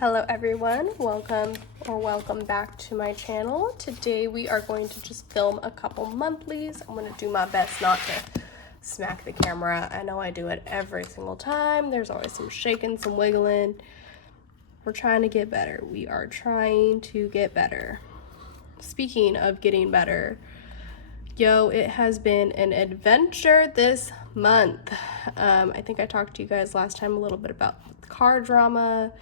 Hello everyone, welcome back to my channel. Today we are going to just film a couple monthlies. I'm going to do my best not to smack the camera. I know I do it every single time. There's always some shaking, some wiggling. We're trying to get better. We are trying to get better. Speaking of getting better, it has been an adventure this month. I think I talked to you guys last time a little bit about car drama.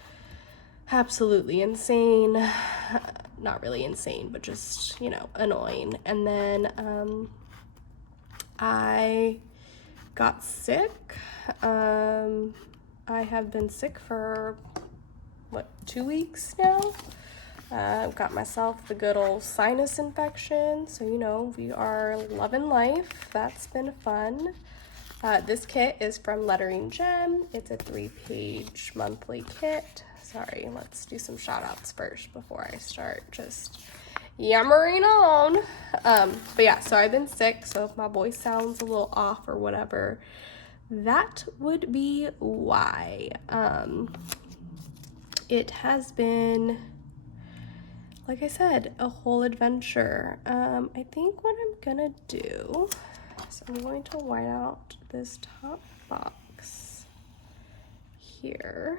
Absolutely insane. Not really insane, but just, annoying. And then I got sick. I have been sick for 2 weeks now. I've got myself the good old sinus infection, so we are loving life. That's been fun. This kit is from Lettering Gem. It's a 3-page monthly kit. Sorry, let's do some shout outs first before I start just yammering on. But yeah, so I've been sick, so if my voice sounds a little off or whatever, that would be why. It has been, like I said, a whole adventure. I think what I'm gonna do is I'm going to white out this top box here.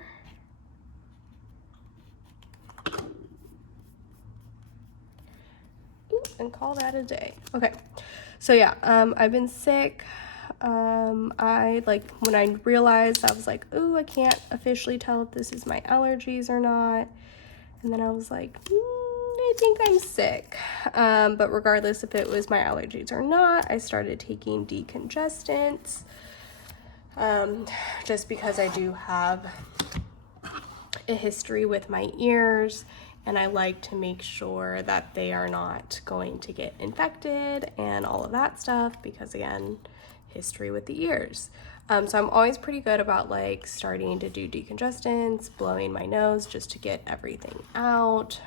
And call that a day. Okay, so yeah, I've been sick. When I realized, I was like, ooh, I can't officially tell if this is my allergies or not. And then I was like, I think I'm sick. But regardless if it was my allergies or not, I started taking decongestants. Just because I do have a history with my ears, and I like to make sure that they are not going to get infected and all of that stuff, because again, history with the ears. So I'm always pretty good about starting to do decongestants, blowing my nose just to get everything out,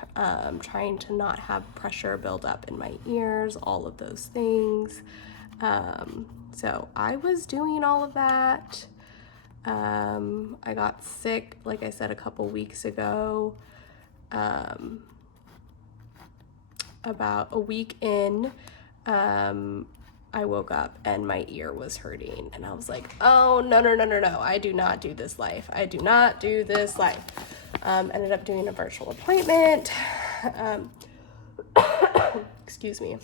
trying to not have pressure build up in my ears, all of those things. So I was doing all of that. I got sick, like I said, a couple weeks ago. About a week in, I woke up and my ear was hurting, and I was like, oh, no, I do not do this life. Ended up doing a virtual appointment. Excuse me.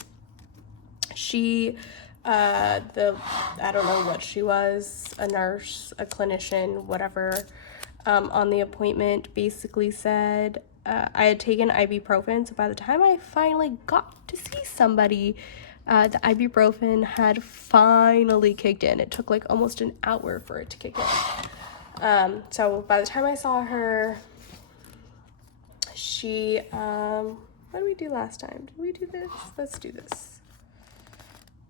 She, I don't know what she was, a nurse, a clinician, whatever, on the appointment basically said, I had taken ibuprofen, so by the time I finally got to see somebody, the ibuprofen had finally kicked in. It took almost an hour for it to kick in. So by the time I saw her, she, what did we do last time? Did we do this? Let's do this.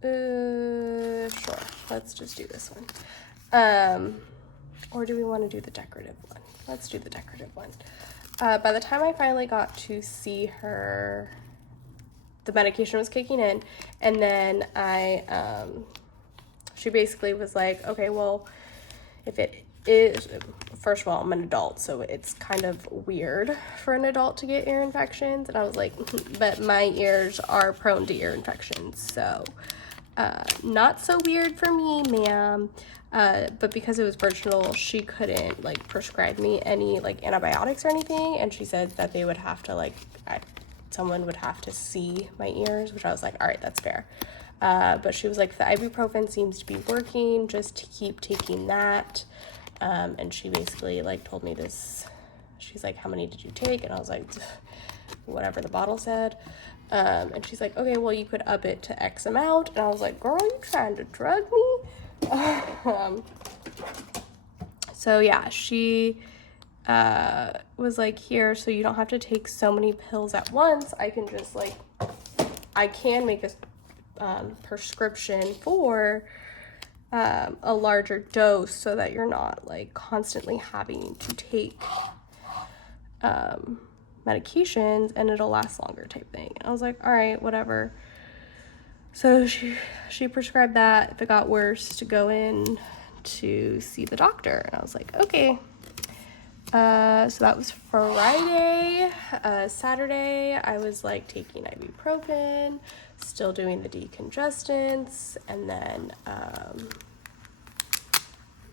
Sure, let's just do this one. Or do we want to do the decorative one? Let's do the decorative one. By the time I finally got to see her, the medication was kicking in, and then she basically was like, okay, well, if it is, first of all, I'm an adult, so it's kind of weird for an adult to get ear infections, and I was like, but my ears are prone to ear infections, so not so weird for me, ma'am. But because it was virtual, she couldn't prescribe me any antibiotics or anything, and she said that they would have to someone would have to see my ears, which I was like, all right, that's fair. But she was like, the ibuprofen seems to be working, just to keep taking that. And she basically told me this. She's like, how many did you take? And I was like, whatever the bottle said. And she's like, okay, well, you could up it to X amount. And I was like, girl, you trying to drug me? So yeah, she was like, here, so you don't have to take so many pills at once. I can just I can make a prescription for a larger dose, so that you're not constantly having to take medications, and it'll last longer type thing. I was like, all right, whatever. So she prescribed that, if it got worse, to go in to see the doctor. And I was like, okay. So that was Friday. Saturday, I was like taking ibuprofen, still doing the decongestants, and then,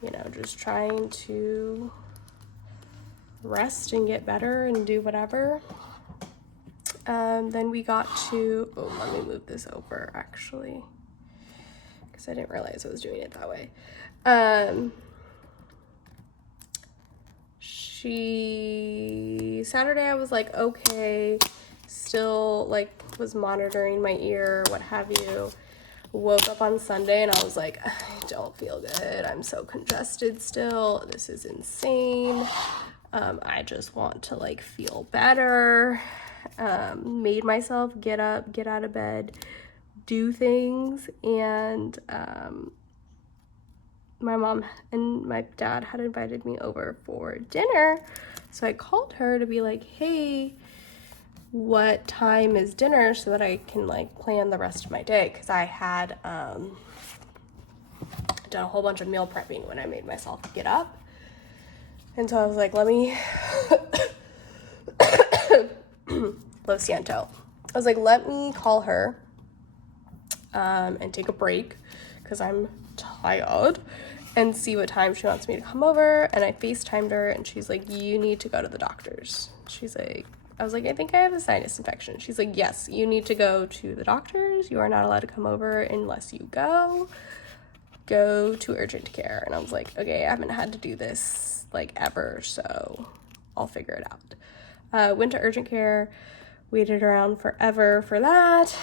you know, just trying to rest and get better and do whatever. Then we got to, oh, let me move this over actually, because I didn't realize I was doing it that way. Saturday I was like, okay, still like was monitoring my ear, what have you. Woke up on Sunday and I was like, I don't feel good. I'm so congested still. This is insane. I just want to like feel better. Made myself get up, get out of bed, do things, and my mom and my dad had invited me over for dinner. So I called her to be like, hey, what time is dinner, so that I can like plan the rest of my day, because I had done a whole bunch of meal prepping when I made myself get up. And so I was like, let me Lo siento. I was like, let me call her and take a break, because I'm tired, and see what time she wants me to come over. And I FaceTimed her and she's like, you need to go to the doctor's. She's like, I was like, I think I have a sinus infection. She's like, yes, you need to go to the doctor's. You are not allowed to come over unless you go to urgent care. And I was like, okay, I haven't had to do this like ever, so I'll figure it out. Went to urgent care, waited around forever for that.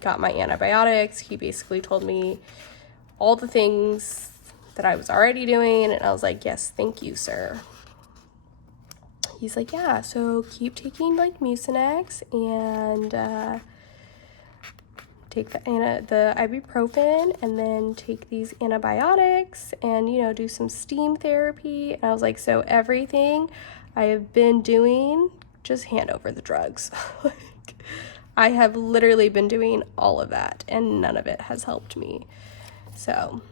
Got my antibiotics. He basically told me all the things that I was already doing, and I was like, yes, thank you, sir. He's like, yeah, so keep taking like Mucinex and take the ibuprofen, and then take these antibiotics, and, you know, do some steam therapy. And I was like, so everything I have been doing, just hand over the drugs. Like, I have literally been doing all of that, and none of it has helped me. So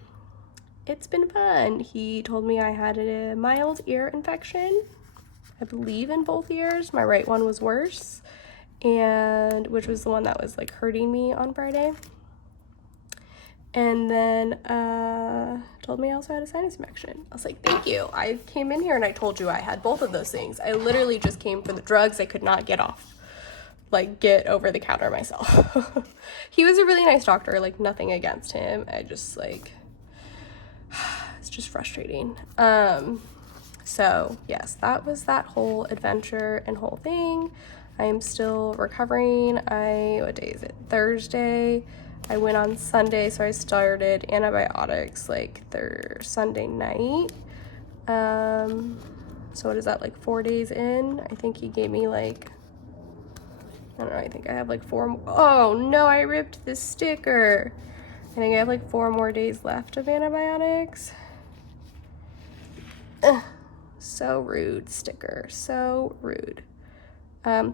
it's been fun. He told me I had a mild ear infection, I believe in both ears. My right one was worse, and which was the one that was like hurting me on Friday. And then told me I also had a sinus infection. I was like, thank you. I came in here and I told you I had both of those things. I literally just came for the drugs I could not get off, like get over the counter myself. He was a really nice doctor, like nothing against him. I just like, it's just frustrating. So yes, that was that whole adventure and whole thing. I am still recovering. What day is it? Thursday. I went on Sunday, so I started antibiotics like Sunday night. So what is that, like 4 days in? I think he gave me like, I don't know, I think I have like 4 more. Oh no, I ripped this sticker. I think I have like 4 more days left of antibiotics. Ugh, so rude, sticker, so rude.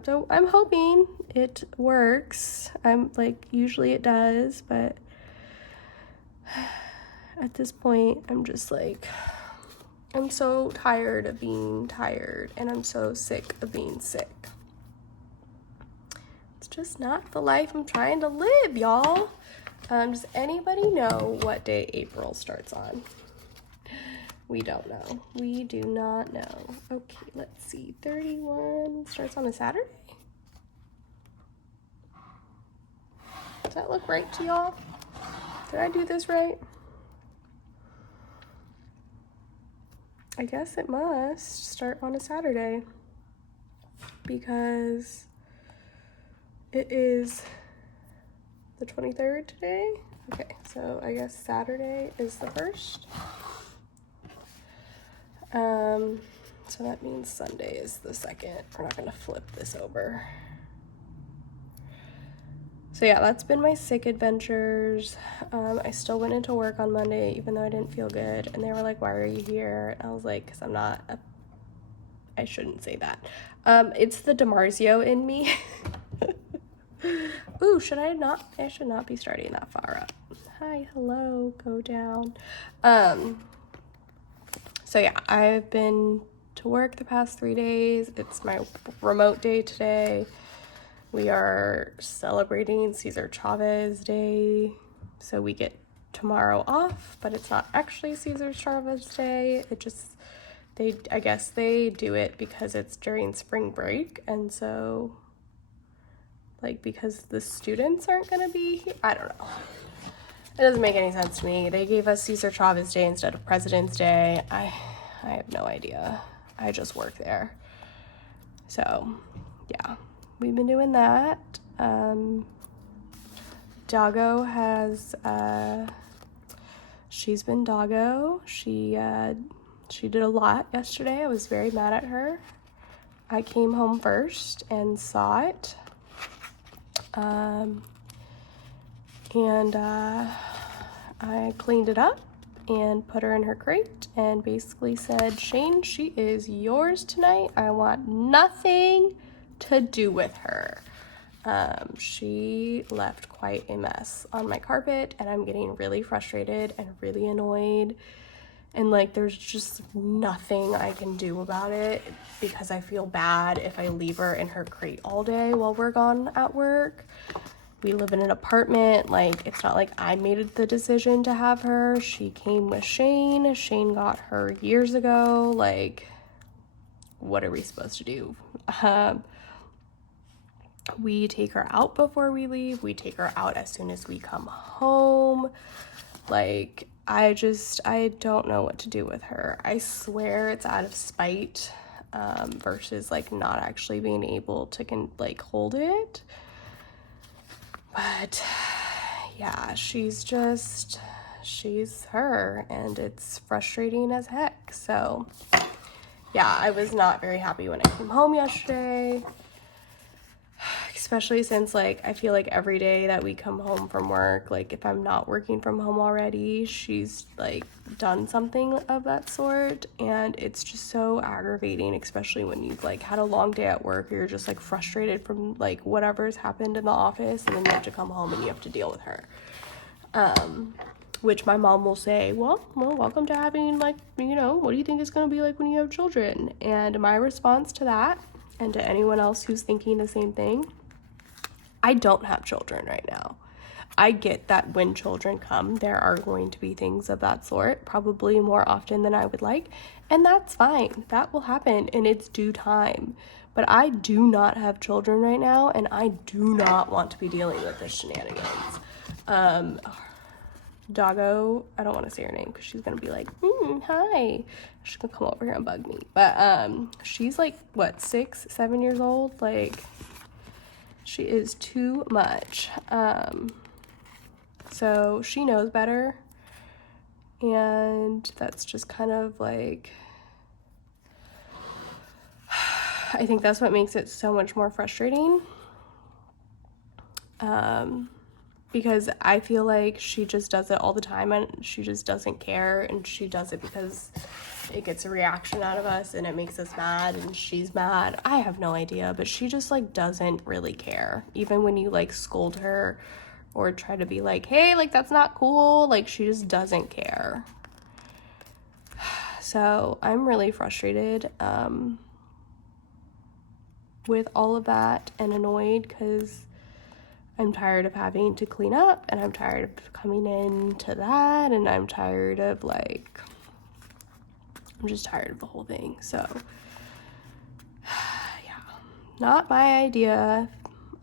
So I'm hoping it works. I'm like, usually it does, but at this point, I'm just like, I'm so tired of being tired, and I'm so sick of being sick. It's just not the life I'm trying to live, y'all. Does anybody know what day April starts on? We don't know. We do not know. Okay, let's see. 31 starts on a Saturday? Does that look right to y'all? Did I do this right? I guess it must start on a Saturday, because it is the 23rd today. Okay, so I guess Saturday is the 1st. So that means Sunday is the 2nd. We're not gonna flip this over. So yeah, that's been my sick adventures. I still went into work on Monday, even though I didn't feel good. And they were like, why are you here? And I was like, because I'm not I shouldn't say that. It's the DiMarzio in me. Ooh, I should not be starting that far up. Hi, hello, go down. So yeah, I've been to work the past 3 days. It's my remote day today. We are celebrating Cesar Chavez Day, so we get tomorrow off, but it's not actually Cesar Chavez Day. I guess they do it because it's during spring break, and so, like, because the students aren't gonna be here. I don't know. It doesn't make any sense to me. They gave us Cesar Chavez Day instead of President's Day. I have no idea. I just work there. So, yeah, we've been doing that. Doggo has, she's been doggo. She did a lot yesterday. I was very mad at her. I came home first and saw it. I cleaned it up and put her in her crate and basically said, Shane, she is yours tonight. I want nothing to do with her. She left quite a mess on my carpet, and I'm getting really frustrated and really annoyed. And like, there's just nothing I can do about it because I feel bad if I leave her in her crate all day while we're gone at work. We live in an apartment. Like, it's not like I made the decision to have her. She came with Shane. Shane got her years ago. Like, what are we supposed to do? We take her out before we leave. We take her out as soon as we come home. Like, I don't know what to do with her. I swear it's out of spite, versus like not actually being able to hold it. But yeah, she's her, and it's frustrating as heck. So yeah, I was not very happy when I came home yesterday, especially since like I feel like every day that we come home from work, like if I'm not working from home already, she's like done something of that sort, and it's just so aggravating, especially when you've like had a long day at work, or you're just like frustrated from like whatever's happened in the office, and then you have to come home and you have to deal with her. Which my mom will say, well, welcome to having, like, you know, what do you think it's going to be like when you have children? And my response to that, and to anyone else who's thinking the same thing, I don't have children right now. I get that when children come, there are going to be things of that sort, probably more often than I would like, and that's fine. That will happen in its due time. But I do not have children right now, and I do not want to be dealing with this shenanigans. Doggo, I don't want to say her name because she's gonna be like, hi. She's gonna come over here and bug me. But she's like, what, 6, 7 years old? Like, she is too much. So she knows better, and that's just kind of like, I think that's what makes it so much more frustrating. Because I feel like she just does it all the time, and she just doesn't care, and she does it because it gets a reaction out of us and it makes us mad, and she's mad. I have no idea, but she just like doesn't really care. Even when you like scold her or try to be like, hey, like that's not cool, like she just doesn't care. So I'm really frustrated with all of that, and annoyed because I'm tired of having to clean up, and I'm tired of coming into that, and I'm tired of like, I'm just tired of the whole thing. So yeah, not my idea.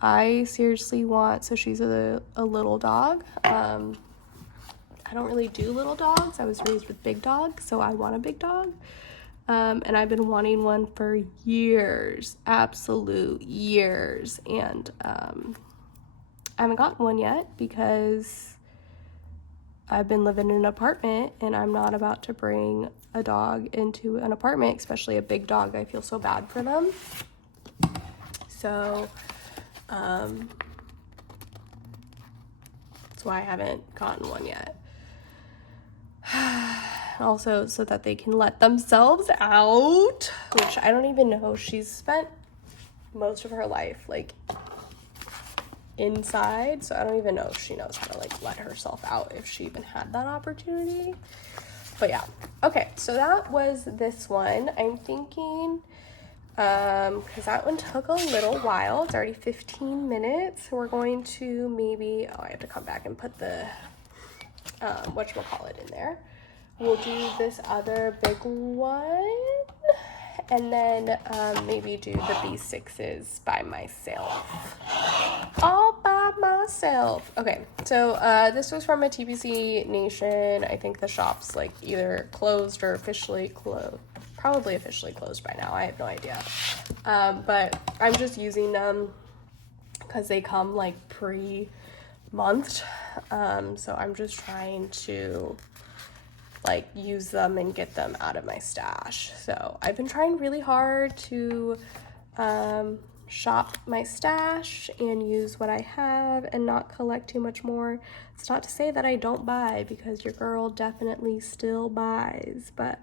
I seriously want, so she's a little dog. I don't really do little dogs. I was raised with big dogs, so I want a big dog. And I've been wanting one for years, absolute years. And I haven't gotten one yet because I've been living in an apartment, and I'm not about to bring a dog into an apartment, especially a big dog. I feel so bad for them. So that's why I haven't gotten one yet. Also, so that they can let themselves out, which I don't even know. She's spent most of her life like inside, so I don't even know if she knows how to like let herself out, if she even had that opportunity. But yeah. Okay, so that was this one. I'm thinking, because that one took a little while. It's already 15 minutes. We're going to maybe, oh, I have to come back and put the, whatchamacallit in there. We'll do this other big one. And then maybe do the B6s by myself. All by myself. Okay, so this was from a TPC Nation. I think the shop's like either closed or officially closed. Probably officially closed by now. I have no idea. But I'm just using them because they come like pre-monthed. So I'm just trying to like use them and get them out of my stash. So I've been trying really hard to shop my stash and use what I have and not collect too much more. It's not to say that I don't buy, because your girl definitely still buys, but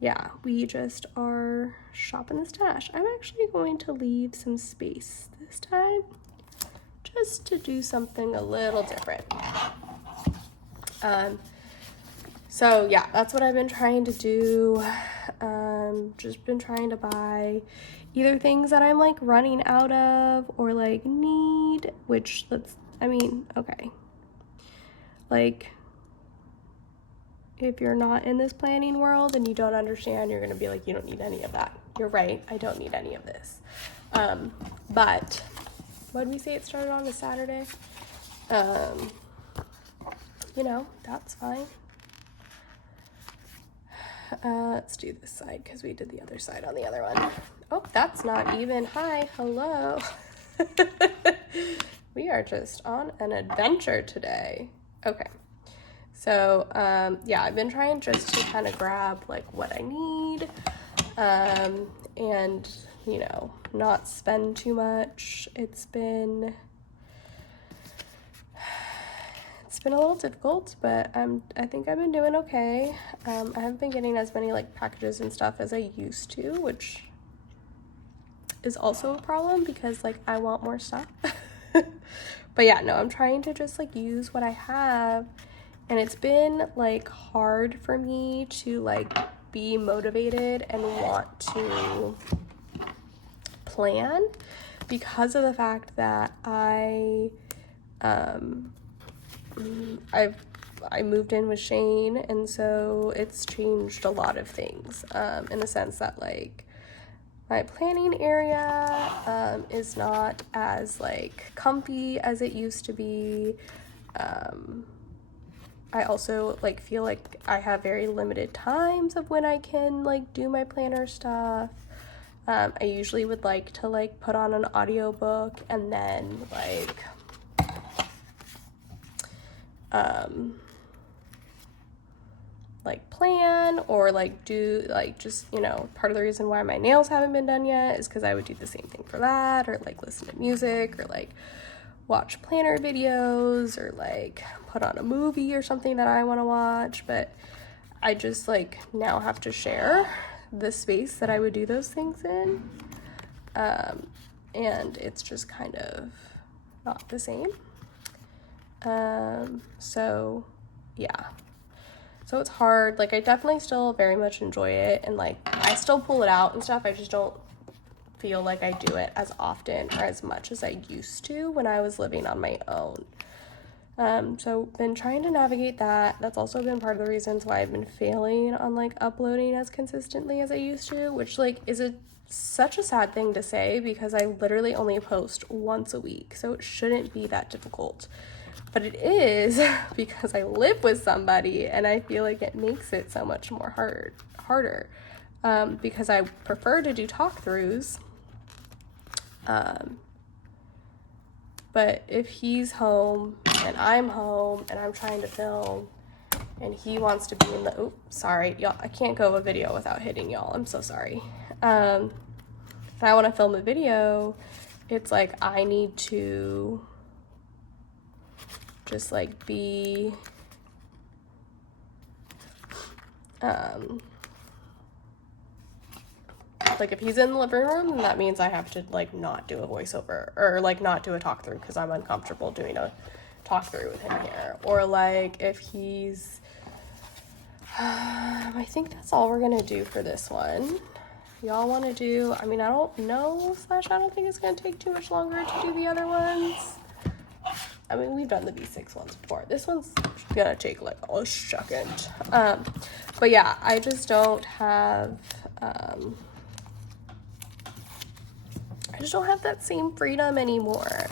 yeah, we just are shopping the stash. I'm actually going to leave some space this time just to do something a little different. So yeah, that's what I've been trying to do. Just been trying to buy either things that I'm like running out of or like need, which okay. Like, if you're not in this planning world and you don't understand, you're gonna be like, you don't need any of that. You're right, I don't need any of this. But what did we say it started on a Saturday? You know, that's fine. Let's do this side because we did the other side on the other one. Oh, that's not even. Hi, hello. We are just on an adventure today. Okay. So, yeah, I've been trying just to kind of grab like what I need, and, you know, not spend too much. It's been a little difficult, but I think I've been doing okay. I haven't been getting as many like packages and stuff as I used to, which is also a problem because like I want more stuff. But yeah, no, I'm trying to just like use what I have, and it's been like hard for me to like be motivated and want to plan because of the fact that I moved in with Shane, and so it's changed a lot of things, in the sense that like my planning area is not as like comfy as it used to be. I also like feel like I have very limited times of when I can like do my planner stuff. I usually would like to like put on an audiobook and then like plan or like do like just, you know, part of the reason why my nails haven't been done yet is because I would do the same thing for that, or like listen to music, or like watch planner videos, or like put on a movie or something that I want to watch. But I just like now have to share the space that I would do those things in, and it's just kind of not the same. So yeah, so it's hard. Like, I definitely still very much enjoy it, and like I still pull it out and stuff. I just don't feel like I do it as often or as much as I used to when I was living on my own. So been trying to navigate that. That's also been part of the reasons why I've been failing on like uploading as consistently as I used to, which like is such a sad thing to say because I literally only post once a week, so it shouldn't be that difficult. But it is because I live with somebody, and I feel like it makes it so much more harder, because I prefer to do talk-throughs. But if he's home and I'm home and I'm trying to film and he wants to be in the, oh, sorry, y'all, I can't go a video without hitting y'all. I'm so sorry. If I want to film a video, it's like I need to just like be like if he's in the living room, then that means I have to like not do a voiceover or like not do a talk through because I'm uncomfortable doing a talk through with him here. Or like if he's I think that's all we're gonna do for this one. Y'all want to do, I mean, I don't know, / I don't think it's going to take too much longer to do the other ones. I mean, we've done the B6 ones before. This one's going to take like a second. But yeah, I just don't have, I just don't have that same freedom anymore.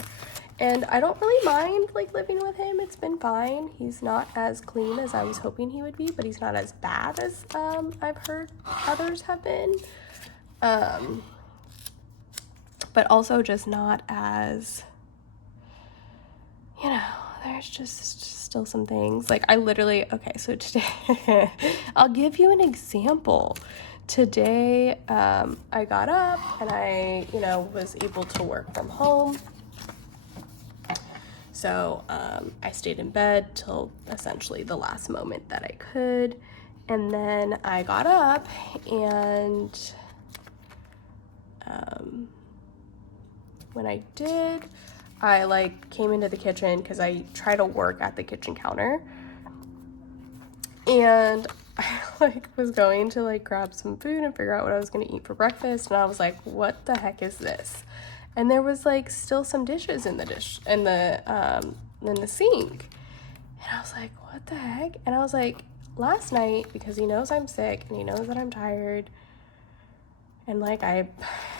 And I don't really mind like living with him. It's been fine. He's not as clean as I was hoping he would be, but he's not as bad as I've heard others have been. But also just not as, you know, there's just still some things. Like I literally, okay, so today, I'll give you an example. Today, I got up and I, you know, was able to work from home. So, I stayed in bed till essentially the last moment that I could. And then I got up and, when I did, I like came into the kitchen because I try to work at the kitchen counter, and I like was going to like grab some food and figure out what I was going to eat for breakfast, and I was like, what the heck is this? And there was like still some dishes in the sink, and I was like, what the heck? And I was like, last night, because he knows I'm sick and he knows that I'm tired, and like I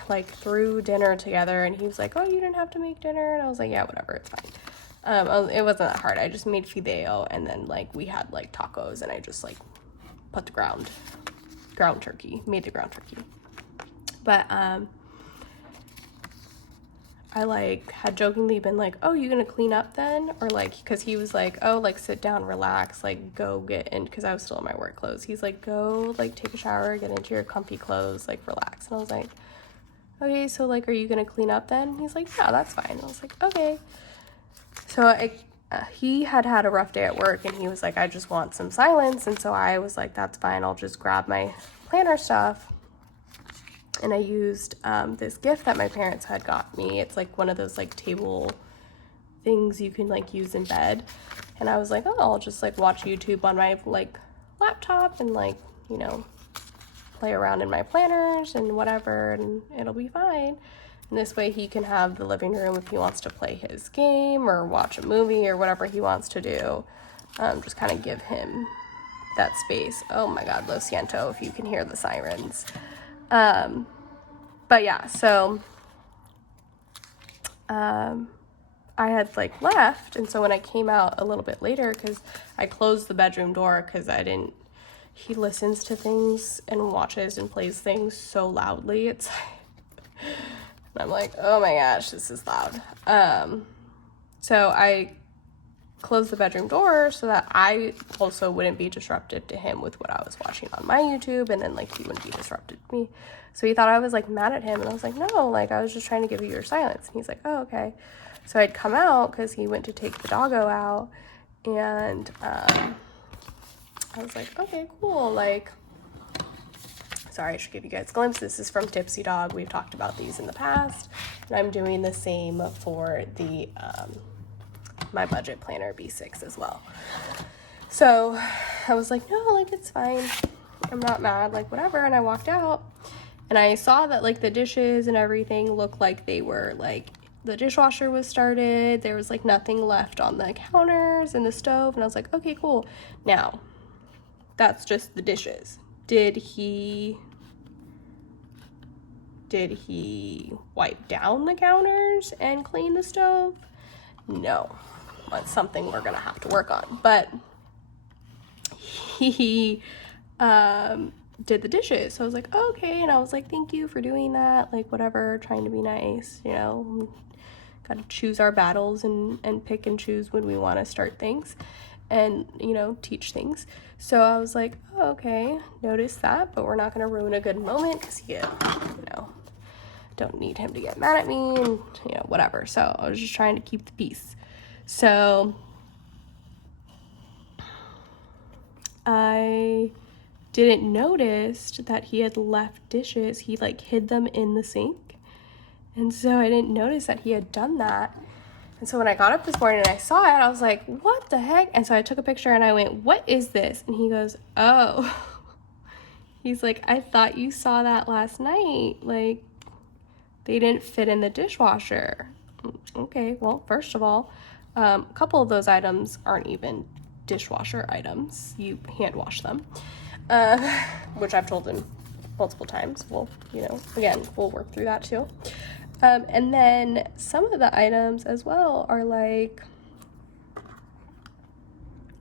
like threw dinner together, and he was like, oh, you didn't have to make dinner. And I was like, yeah, whatever, it's fine. It wasn't that hard. I just made fideo, and then like we had like tacos, and I just like put the ground turkey, made the ground turkey. But I like had jokingly been like, oh, you gonna clean up then? Or like, because he was like, oh, like sit down, relax, like go get in, because I was still in my work clothes. He's like, go like take a shower, get into your comfy clothes, like relax. And I was like, okay, so like, are you gonna clean up then? He's like, yeah, that's fine. And I was like, okay. So he had a rough day at work, and he was like, I just want some silence. And so I was like, that's fine, I'll just grab my planner stuff. And I used this gift that my parents had got me. It's like one of those like table things you can like use in bed. And I was like, oh, I'll just like watch YouTube on my like laptop and like, you know, play around in my planners and whatever, and it'll be fine. And this way he can have the living room if he wants to play his game or watch a movie or whatever he wants to do. Just kind of give him that space. Oh my God, Lo Siento, if you can hear the sirens. But yeah, so I had like left, and so when I came out a little bit later, because I closed the bedroom door because he listens to things and watches and plays things so loudly, it's and I'm like, oh my gosh, this is loud. So I closed the bedroom door so that I also wouldn't be disruptive to him with what I was watching on my YouTube, and then like he wouldn't be disruptive to me. So he thought I was like mad at him, and I was like, no, like I was just trying to give you your silence. And he's like, oh, okay. So I'd come out because he went to take the doggo out, and I was like, okay, cool. Like, sorry, I should give you guys a glimpse. This is from Tipsy Dog. We've talked about these in the past, and I'm doing the same for the my budget planner B6 as well. So I was like, no, like it's fine, I'm not mad, like whatever. And I walked out, and I saw that like the dishes and everything looked like they were like, the dishwasher was started, there was like nothing left on the counters and the stove, and I was like, okay, cool. Now that's just the dishes. Did he wipe down the counters and clean the stove? No. That's something we're gonna have to work on. But he did the dishes, so I was like, oh, okay. And I was like, thank you for doing that, like whatever, trying to be nice, you know, gotta choose our battles and pick and choose when we want to start things and, you know, teach things. So I was like, oh, okay, notice that, but we're not gonna ruin a good moment because you know, don't need him to get mad at me and, you know, whatever. So I was just trying to keep the peace. So I didn't notice that he had left dishes. He like hid them in the sink. And so I didn't notice that he had done that. And so when I got up this morning and I saw it, I was like, what the heck? And so I took a picture and I went, what is this? And he goes, oh. He's like, I thought you saw that last night. Like, they didn't fit in the dishwasher. Okay, well, first of all, a couple of those items aren't even dishwasher items. You hand wash them, which I've told him multiple times. Well, you know, again, we'll work through that too. And then some of the items as well are like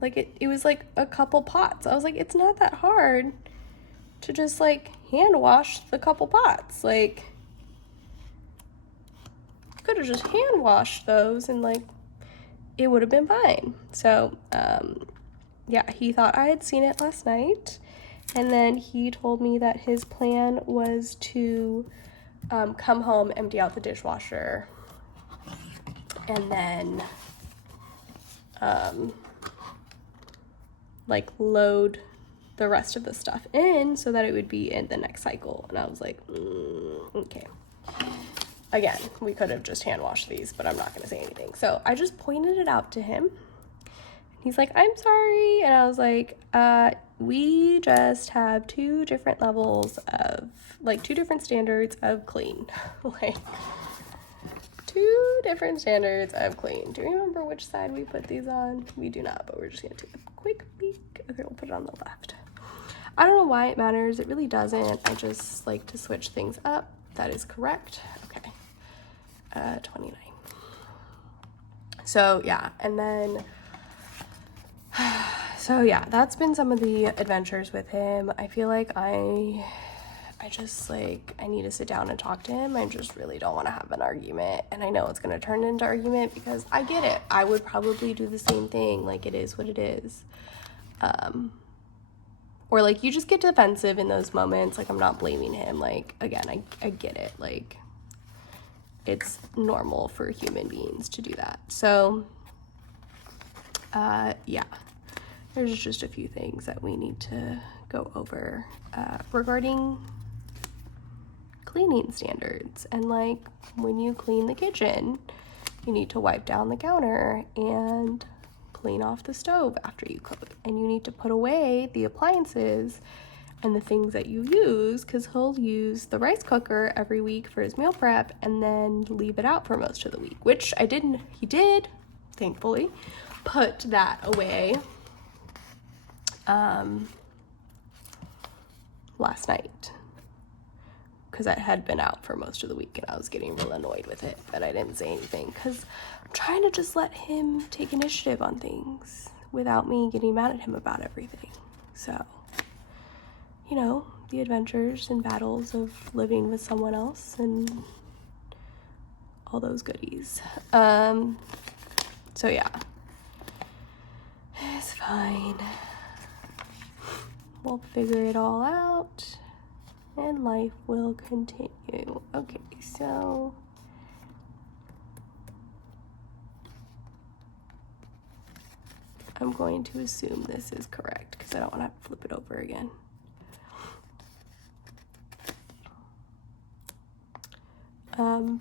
it was like a couple pots. I was like, it's not that hard to just like hand wash the couple pots. Like, could have just hand washed those and like it would have been fine. So yeah, he thought I had seen it last night, and then he told me that his plan was to come home, empty out the dishwasher, and then like load the rest of the stuff in so that it would be in the next cycle. And I was like, okay. Again, we could have just hand washed these, but I'm not going to say anything. So I just pointed it out to him. He's like, I'm sorry. And I was like, we just have two different levels of, like, two different standards of clean. Like, two different standards of clean. Do you remember which side we put these on? We do not, but we're just going to take a quick peek. Okay, we'll put it on the left. I don't know why it matters. It really doesn't. I just like to switch things up. That is correct. Okay. 29. So yeah, and then so yeah, that's been some of the adventures with him. I feel like I just like, I need to sit down and talk to him. I just really don't want to have an argument, and I know it's going to turn into argument because I get it. I would probably do the same thing. Like, it is what it is. Or like, you just get defensive in those moments. Like, I'm not blaming him. Like, again, I get it. Like, it's normal for human beings to do that. So, yeah, there's just a few things that we need to go over regarding cleaning standards. And like, when you clean the kitchen, you need to wipe down the counter and clean off the stove after you cook, and you need to put away the appliances and the things that you use, because he'll use the rice cooker every week for his meal prep and then leave it out for most of the week, which he did thankfully put that away last night, because I had been out for most of the week and I was getting real annoyed with it, but I didn't say anything because I'm trying to just let him take initiative on things without me getting mad at him about everything. So, you know, the adventures and battles of living with someone else and all those goodies. So yeah, it's fine. We'll figure it all out and life will continue. Okay, so I'm going to assume this is correct because I don't want to have to flip it over again.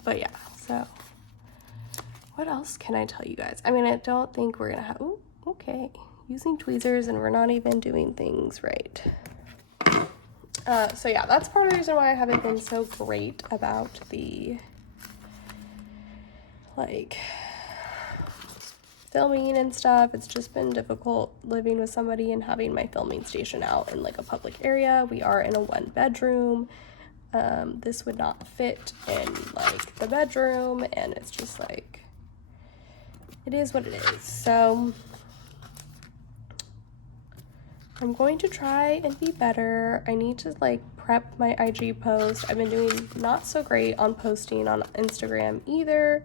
But yeah, so what else can I tell you guys? I mean, I don't think we're gonna have, ooh, okay, using tweezers and we're not even doing things right. So yeah, that's part of the reason why I haven't been so great about the, like, filming and stuff. It's just been difficult living with somebody and having my filming station out in like a public area. We are in a 1-bedroom. This would not fit in like the bedroom, and it's just like, it is what it is. So I'm going to try and be better. I need to like prep my IG post. I've been doing not so great on posting on Instagram either.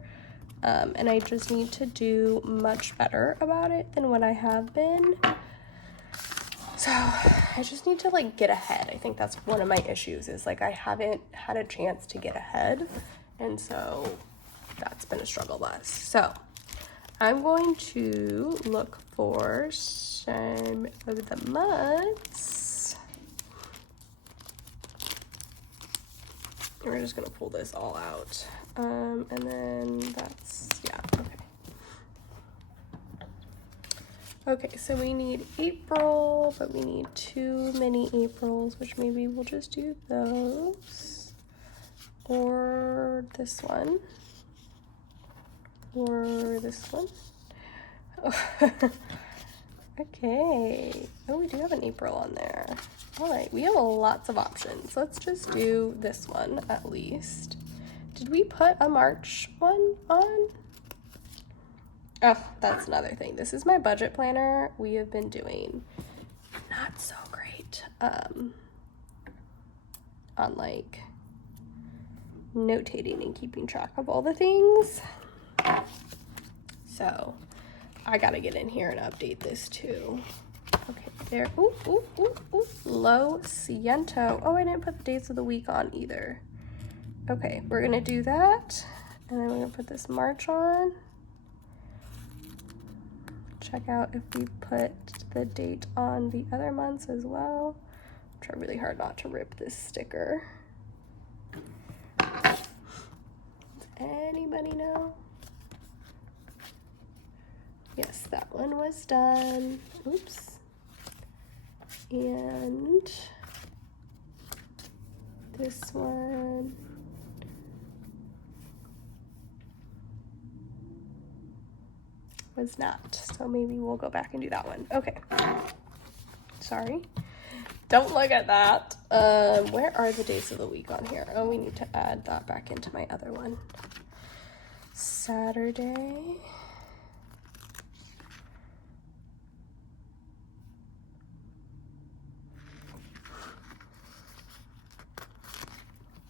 And I just need to do much better about it than what I have been. So I just need to like get ahead. I think that's one of my issues, is like I haven't had a chance to get ahead. And so that's been a struggle less. So I'm going to look for some of the muds. We're just gonna pull this all out. And then that's, yeah, okay. Okay, so we need April, but we need 2 mini Aprils, which maybe we'll just do those. Or this one. Or this one. Okay. Oh, we do have an April on there. All right, we have lots of options. Let's just do this one at least. Did we put a March one on? Oh, that's another thing. This is my budget planner. We have been doing not so great on like notating and keeping track of all the things. So I gotta get in here and update this too. Okay, there. Ooh, ooh, ooh, ooh. Lo Siento. Oh, I didn't put the days of the week on either. Okay, we're gonna do that. And then we're gonna put this March on. Check out if we put the date on the other months as well. Try really hard not to rip this sticker. Does anybody know? Yes, that one was done. Oops. And this one. Was not, so maybe we'll go back and do that one. Okay, sorry, don't look at that. Where are the days of the week on here? Oh, we need to add that back into my other one. Saturday.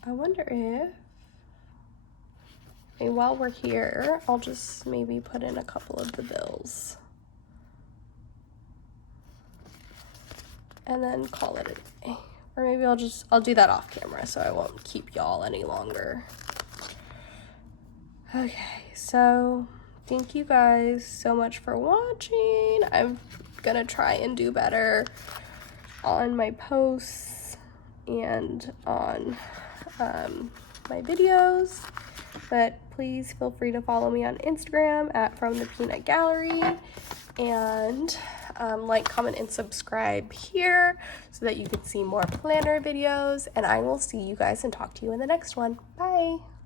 I wonder if, while we're here, I'll just maybe put in a couple of the bills. And then call it a day. Or maybe I'll do that off camera so I won't keep y'all any longer. Okay, so thank you guys so much for watching. I'm gonna try and do better on my posts and on my videos. But please feel free to follow me on Instagram at From the Peanut Gallery, and like, comment, and subscribe here so that you can see more planner videos. And I will see you guys and talk to you in the next one. Bye.